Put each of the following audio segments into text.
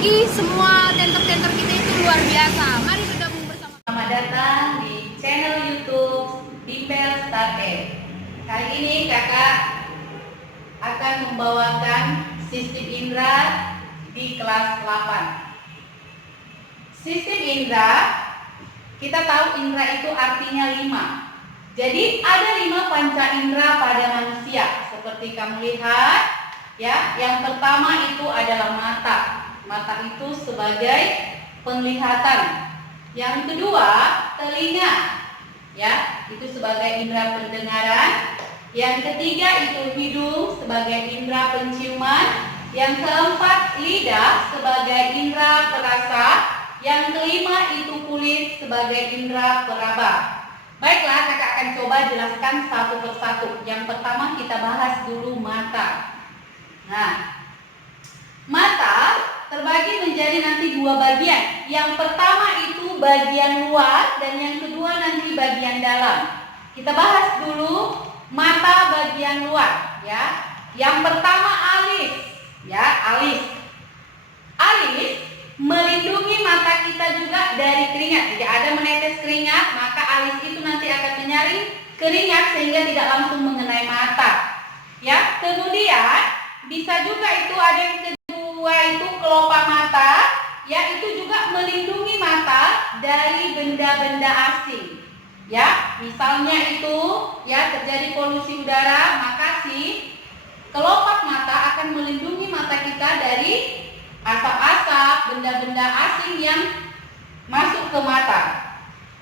pagi semua tenter-tenter kita itu luar biasa. Mari bergabung bersama. Selamat datang di channel YouTube Dimpel Star Aid. Kali ini kakak akan membawakan sistem indera di kelas 8. Sistem indera, kita tahu indera itu artinya 5. Jadi ada 5 panca indera pada manusia. Seperti kamu lihat, ya. Yang pertama itu adalah mata. Mata itu sebagai penglihatan. Yang kedua, telinga, ya, itu sebagai indera pendengaran. Yang ketiga itu hidung sebagai indera penciuman. Yang keempat, lidah sebagai indera perasa. Yang kelima itu kulit sebagai indera peraba. Baiklah, kakak akan coba jelaskan satu persatu. Yang pertama kita bahas dulu mata. Nah, mata terbagi menjadi nanti 2 bagian. Yang pertama itu bagian luar dan yang kedua nanti bagian dalam. Kita bahas dulu mata bagian luar, ya. Yang pertama alis, ya, alis. Alis melindungi mata kita juga dari keringat. Jika ada menetes keringat, maka alis itu nanti akan menyaring keringat sehingga tidak langsung mengenai mata. Ya, kemudian bisa juga itu ada yang kedua itu kelopak mata, ya, itu juga melindungi mata dari benda-benda asing. Ya, misalnya itu ya terjadi polusi udara, maka si kelopak mata akan melindungi mata kita dari asap-asap, benda-benda asing yang masuk ke mata.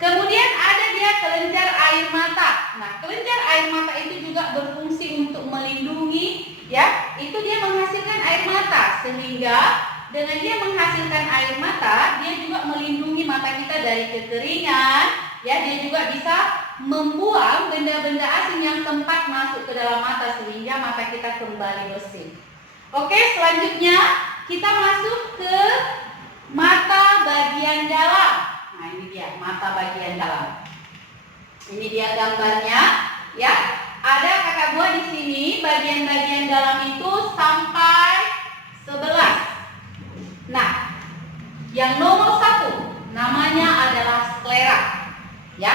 Kemudian ada dia kelenjar air mata. Nah, kelenjar air mata itu juga berfungsi untuk melindungi, ya, itu dia menghasilkan air mata, sehingga dengan dia menghasilkan air mata, dia juga melindungi mata kita dari kekeringan, ya, dia juga bisa membuang benda-benda asing yang sempat masuk ke dalam mata sehingga mata kita kembali bersih. Oke, selanjutnya kita masuk ke mata bagian dalam. Nah, ini dia mata bagian dalam. Ini dia gambarnya, ya. Ada kakak buat di sini bagian-bagian dalam itu sampai 11. Nah, yang nomor 1 namanya adalah sklera, ya.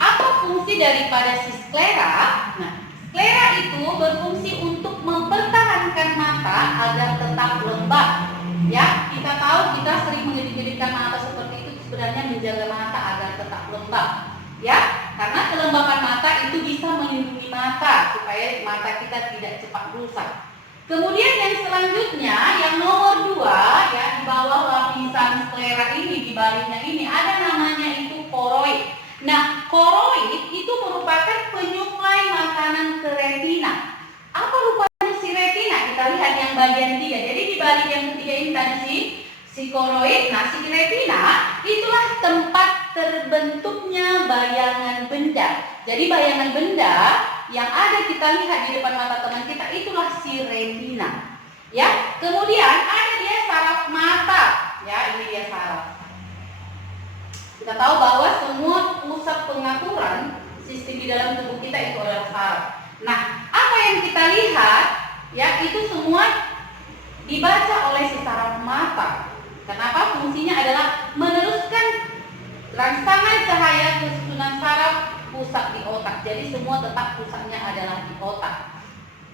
Apa fungsi daripada si sklera? Nah, sklera itu berfungsi untuk mempertahankan mata agar tetap lembab. Ya, kita tahu kita sering mengedip-edipkan mata seperti itu sebenarnya menjaga mata agar tetap lembab. Ya, karena kelembapan mata itu bisa melindungi mata supaya mata kita tidak cepat rusak. Kemudian yang selanjutnya, yang nomor 2, ya, di bawah lapisan sklera ini, di baliknya ini ada namanya itu koroid. Nah, koroid itu merupakan penyuplai makanan ke retina. Apa rupanya si retina? Kita lihat yang bagian 3. Jadi di balik yang ketiga ini tadi si koroid. Nah, si retina itulah tempat terbentuknya bayangan benda. Jadi bayangan benda yang ada kita lihat di depan mata teman kita itulah si retina. Ya, kemudian ada dia saraf mata. Ya, ini dia saraf. Kita tahu bahwa semua pusat pengaturan sistem di dalam tubuh kita itu adalah saraf. Nah, apa yang kita lihat, ya, itu semua dibaca oleh si saraf mata. Kenapa? Fungsinya adalah meneruskan rangsangan cahaya ke susunan saraf pusat di otak. Jadi semua tetap pusatnya adalah di otak.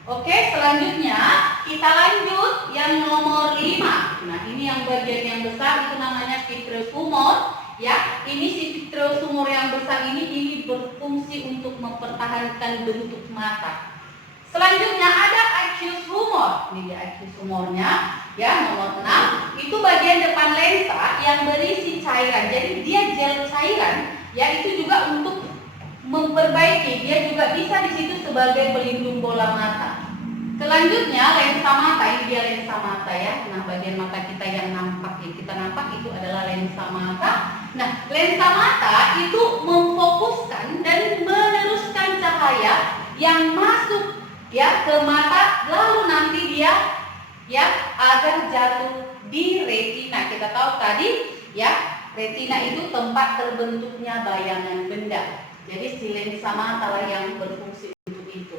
Oke, selanjutnya kita lanjut yang nomor 5. Nah, ini yang bagian yang besar itu namanya vitreous humor. Ya, ini si vitreous humor yang besar ini berfungsi untuk mempertahankan bentuk mata. Selanjutnya ada aqueous humor. Ini dia aqueous humornya, ya, nomor 6. Itu bagian depan lensa yang berisi cairan. Jadi dia gel cairan, ya, itu juga untuk memperbaiki. Dia juga bisa di situ sebagai pelindung bola mata. Selanjutnya lensa mata, ini dia lensa mata, ya. Nah, bagian mata kita yang nampak, ya, kita nampak itu adalah lensa mata. Nah, lensa mata itu memfokuskan dan meneruskan cahaya yang masuk, ya, ke mata, lalu nanti dia, ya, agar jatuh di retina. Kita tahu tadi, ya, retina itu tempat terbentuknya bayangan benda. Jadi si lensa mata lah yang berfungsi untuk itu.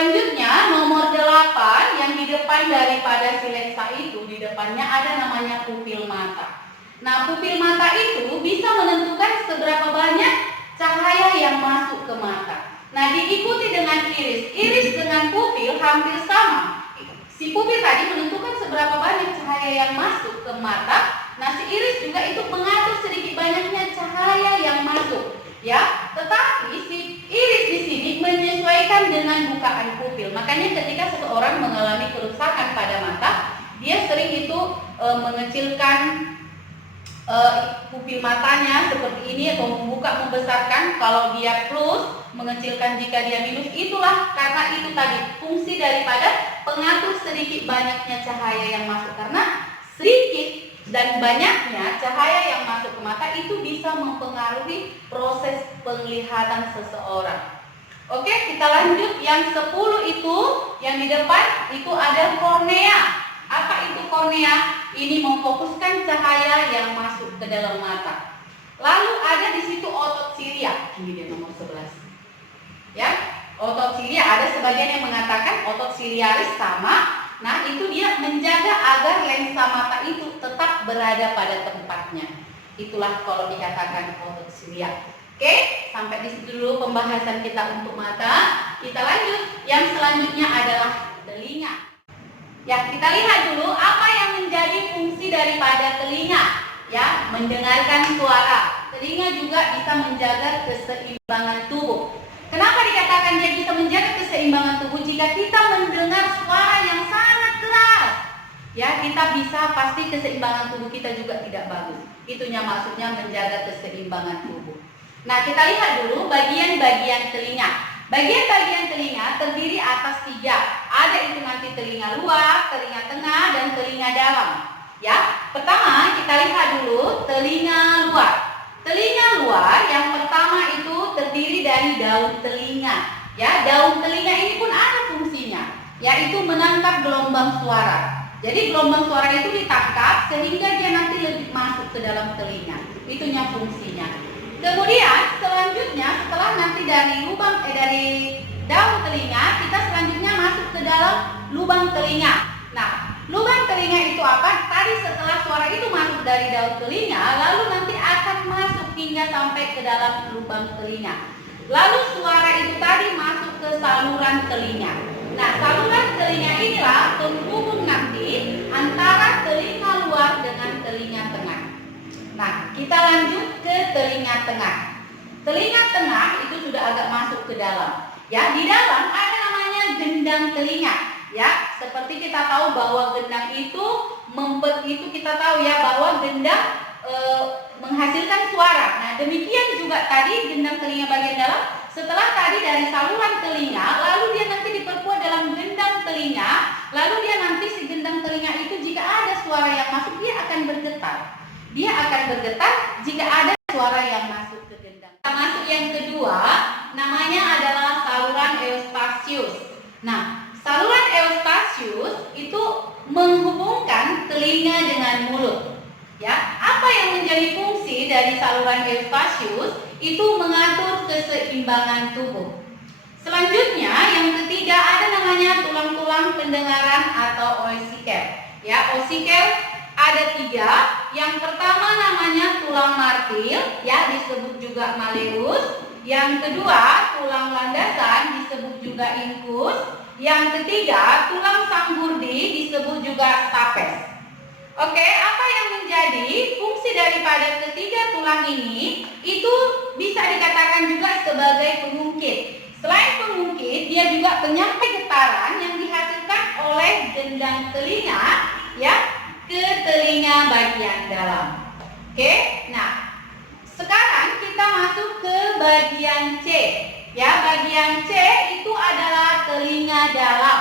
Selanjutnya nomor 8 yang di depan daripada si lensa itu, di depannya ada namanya pupil mata. Nah, pupil mata itu bisa menentukan seberapa banyak cahaya yang masuk ke mata. Nah, diikuti dengan iris. Iris dengan pupil hampir sama. Si pupil tadi menentukan seberapa banyak cahaya yang masuk ke mata. Nah, si iris juga itu mengatur sedikit banyaknya cahaya yang masuk. Ya, tetapi si iris di sini menyesuaikan dengan bukaan pupil. Makanya ketika seseorang mengalami kerusakan pada mata, dia sering itu mengecilkan pupil matanya seperti ini atau membuka membesarkan. Kalau dia plus, mengecilkan jika dia minus. Itulah karena itu tadi fungsi daripada pengatur sedikit banyaknya cahaya yang masuk. Karena sedikit dan banyaknya cahaya yang masuk ke mata itu bisa mempengaruhi proses penglihatan seseorang. Oke, kita lanjut. Yang 10 itu, yang di depan itu ada kornea. Apa itu kornea? Ini memfokuskan cahaya yang masuk ke dalam mata. Lalu ada di situ otot silia. Ini dia nomor 11. Ya, otot silia, ada sebagian yang mengatakan otot siliaris sama. Nah, itu dia menjaga agar lensa mata itu tetap berada pada tempatnya. Itulah kalau dikatakan otot silia. Oke, sampai di situ dulu pembahasan kita untuk mata. Kita lanjut. Yang selanjutnya adalah telinga. Ya, kita lihat dulu apa yang menjadi fungsi daripada telinga. Ya, mendengarkan suara. Telinga juga bisa menjaga keseimbangan tubuh. Kenapa dikatakan dia bisa menjaga keseimbangan tubuh? Jika kita mendengar suara yang sangat keras, ya, kita bisa pasti keseimbangan tubuh kita juga tidak bagus. Itunya maksudnya menjaga keseimbangan tubuh. Nah, kita lihat dulu bagian-bagian telinga. Bagian-bagian telinga terdiri atas 3. Ada itu nanti telinga luar, telinga tengah, dan telinga dalam. Ya, pertama kita lihat dulu telinga luar. Telinga luar yang pertama itu terdiri dari daun telinga. Ya, daun telinga ini pun ada fungsinya, yaitu menangkap gelombang suara. Jadi gelombang suara itu ditangkap sehingga dia nanti lebih masuk ke dalam telinga. Itunya fungsinya. Kemudian selanjutnya setelah nanti dari daun telinga, kita selanjutnya masuk ke dalam lubang telinga. Nah, lubang telinga itu apa? Tadi setelah suara itu masuk dari daun telinga, lalu nanti akan masuk hingga sampai ke dalam lubang telinga. Lalu suara itu tadi masuk ke saluran telinga. Nah, saluran telinga inilah penghubung nanti antara telinga luar dengan telinga tengah. Nah, kita lanjut ke telinga tengah. Telinga tengah itu sudah agak masuk ke dalam. Ya, di dalam ada namanya gendang telinga. Ya, seperti kita tahu bahwa gendang itu kita tahu ya bahwa gendang menghasilkan suara. Nah, demikian juga tadi gendang telinga bagian dalam. Setelah tadi dari saluran telinga, lalu dia nanti diperkuat dalam gendang telinga. Lalu dia nanti si gendang telinga itu jika ada suara yang masuk, dia akan bergetar. Dia akan bergetar jika ada suara yang masuk ke gendang. Kita masuk yang kedua, namanya adalah saluran eustasius. Nah, saluran eustasius itu menghubungkan telinga dengan mulut. Ya, apa yang menjadi fungsi dari saluran eustasius? Itu mengatur keseimbangan tubuh. Selanjutnya, yang ketiga ada namanya tulang-tulang pendengaran atau ossikel. Ya, ossikel ada 3. Yang pertama namanya tulang martil, ya disebut juga malleus. Yang kedua tulang landasan disebut juga incus. Yang ketiga tulang sanggurdi disebut juga stapes. Oke, apa yang menjadi fungsi daripada ketiga tulang ini? Itu bisa dikatakan juga sebagai pengungkit. Selain pengungkit, dia juga penyampai getaran yang dihasilkan oleh gendang telinga, ya, ke telinga bagian dalam. Oke, nah sekarang kita masuk ke bagian C. Ya, bagian C itu adalah telinga dalam.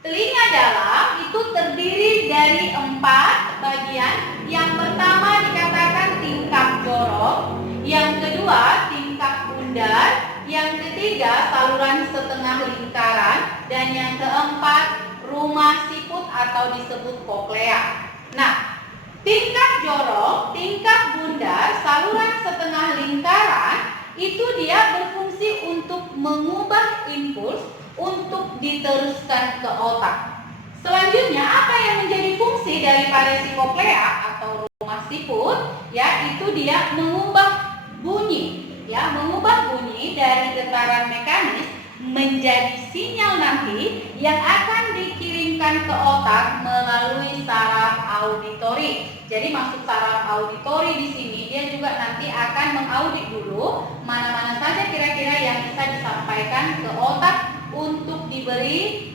Telinga dalam itu terdiri dari 4 bagian. Yang pertama dikatakan tingkap jorok, yang kedua tingkap bundar, yang ketiga saluran setengah lingkaran, dan yang keempat rumah siput atau disebut koklea. Nah, tingkap jorok, tingkap bundar, saluran setengah lingkaran itu dia berfungsi untuk mengubah impuls untuk diteruskan ke otak. Selanjutnya, apa yang menjadi fungsi daripada si koklea atau rumah siput? Ya, itu dia mengubah bunyi, ya, mengubah bunyi dari getaran mekanis menjadi sinyal nanti yang akan dikirimkan ke otak melalui saraf auditori. Jadi maksud saraf auditori di sini dia juga nanti akan mengaudit dulu mana-mana saja kira-kira yang bisa disampaikan ke otak untuk diberi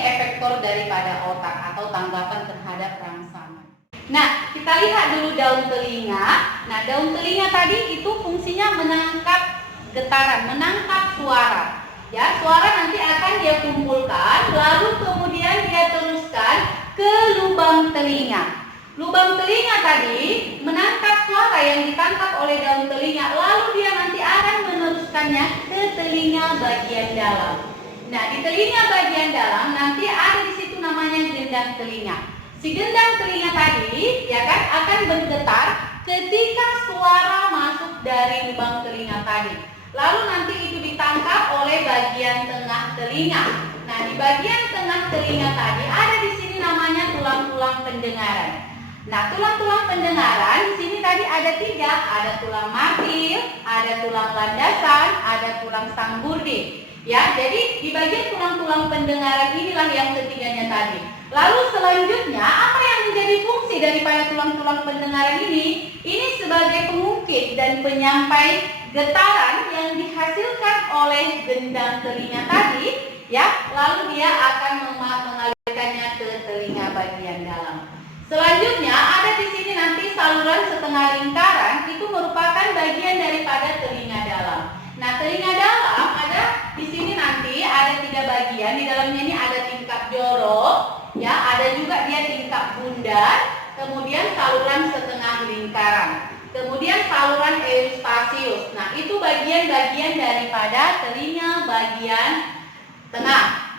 efektor daripada otak atau tanggapan terhadap rangsangan. Nah, kita lihat dulu daun telinga. Nah, daun telinga tadi itu fungsinya menangkap getaran, menangkap suara. Ya, suara nanti akan dia kumpulkan, lalu kemudian dia teruskan ke lubang telinga. Lubang telinga tadi menangkap suara yang ditangkap oleh daun telinga, lalu dia nanti akan meneruskannya ke telinga bagian dalam. Nah, di telinga bagian dalam nanti ada di situ namanya gendang telinga. Si gendang telinga tadi, ya kan, akan bergetar ketika suara masuk dari lubang telinga tadi. Lalu nanti itu ditangkap oleh bagian tengah telinga. Nah, di bagian tengah telinga tadi ada di sini namanya tulang-tulang pendengaran. Nah, tulang-tulang pendengaran di sini tadi ada 3, ada tulang martil, ada tulang landasan, ada tulang sanggurdi. Ya, jadi di bagian tulang-tulang pendengaran inilah yang ketiganya tadi. Lalu selanjutnya, apa yang menjadi fungsi daripada tulang-tulang pendengaran ini? Ini sebagai pengungkit dan penyampai getaran yang dihasilkan oleh gendang telinga tadi, ya. Lalu dia akan mengalirkannya ke telinga bagian dalam. Selanjutnya ada di sini nanti saluran setengah lingkaran, itu merupakan bagian daripada telinga dalam. Nah, telinga dalam ada di sini nanti ada 3 bagian. Di dalamnya ini ada tingkap jorok, ya, ada juga dia tingkap bundar, kemudian saluran setengah lingkaran, kemudian saluran eustasius. Nah, itu bagian-bagian daripada telinga bagian tengah.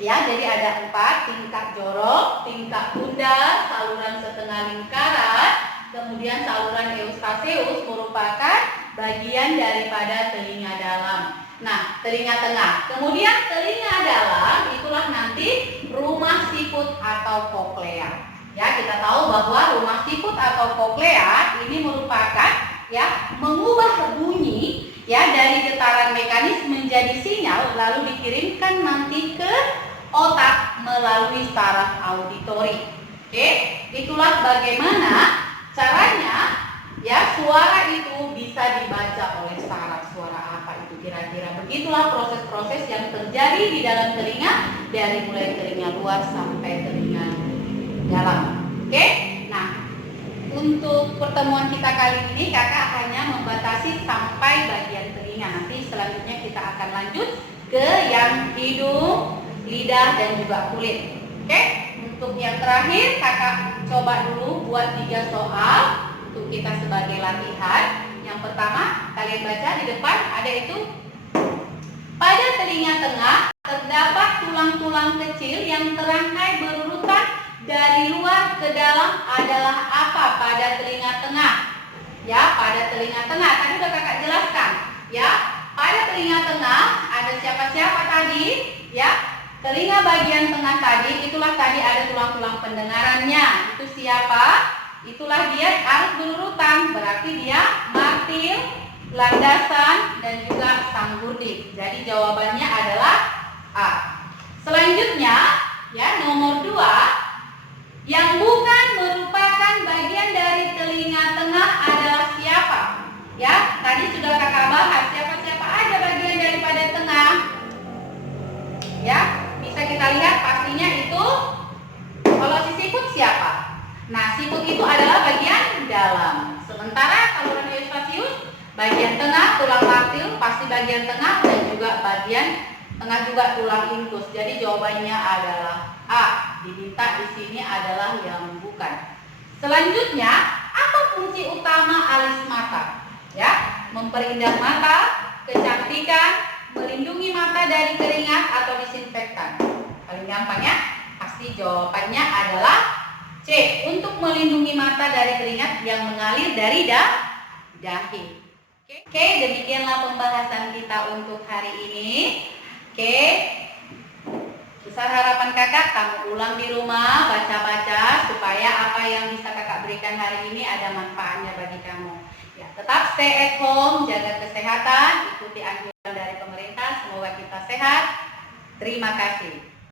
Ya, jadi ada 4, tingkap jorok, tingkap bundar, saluran setengah lingkaran, kemudian saluran eustasius merupakan bagian daripada telinga dalam. Nah, telinga tengah. Kemudian telinga dalam itulah nanti rumah siput atau koklea. Ya, kita tahu bahwa rumah siput atau koklea ini merupakan, ya, mengubah bunyi, ya, dari getaran mekanis menjadi sinyal lalu dikirimkan nanti ke otak melalui saraf auditori. Oke, itulah bagaimana caranya, ya, suara itu bisa dibaca oleh saraf. Suara apa itu kira-kira? Begitulah proses-proses yang terjadi di dalam telinga dari mulai telinga luar sampai telinga dalam. Oke? Nah, untuk pertemuan kita kali ini kakak hanya membatasi sampai bagian telinga. Nanti selanjutnya kita akan lanjut ke yang hidung, lidah, dan juga kulit. Oke? Untuk yang terakhir kakak coba dulu buat 3 soal untuk kita sebagai latihan. Yang pertama, kalian baca di depan ada itu. Pada telinga tengah terdapat tulang-tulang kecil yang terangkai berurutan dari luar ke dalam adalah apa pada telinga tengah? Ya, pada telinga tengah tadi udah kakak jelaskan. Ya, pada telinga tengah ada siapa-siapa tadi? Ya, telinga bagian tengah tadi itulah tadi ada tulang-tulang pendengarannya. Itu siapa? Itulah dia harus berurutan, berarti dia martil, landasan, dan juga sanggurdi. Jadi jawabannya adalah A. Selanjutnya, ya, nomor 2, yang bukan merupakan bagian dari telinga tengah adalah siapa? Ya, tadi sudah kakak bahas siapa-siapa aja bagian daripada tengah. Ya, bisa kita lihat pastinya itu kalau si siput siapa? Nah, siput itu adalah bagian dalam. Sementara saluran eustasius bagian tengah, tulang martil pasti bagian tengah, dan juga bagian tengah juga tulang ingus. Jadi jawabannya adalah A. Diminta di sini adalah yang bukan. Selanjutnya, apa fungsi utama alis mata? Ya, memperindah mata, kecantikan, melindungi mata dari keringat atau disinfektan. Paling gampang ya, pasti jawabannya adalah C. Untuk melindungi mata dari keringat yang mengalir dari dahi. Oke, demikianlah pembahasan kita untuk hari ini. Oke, besar harapan kakak kamu ulang di rumah, baca-baca supaya apa yang bisa kakak berikan hari ini ada manfaatnya bagi kamu. Ya, tetap stay at home, jaga kesehatan, ikuti anjuran dari pemerintah. Semoga kita sehat. Terima kasih.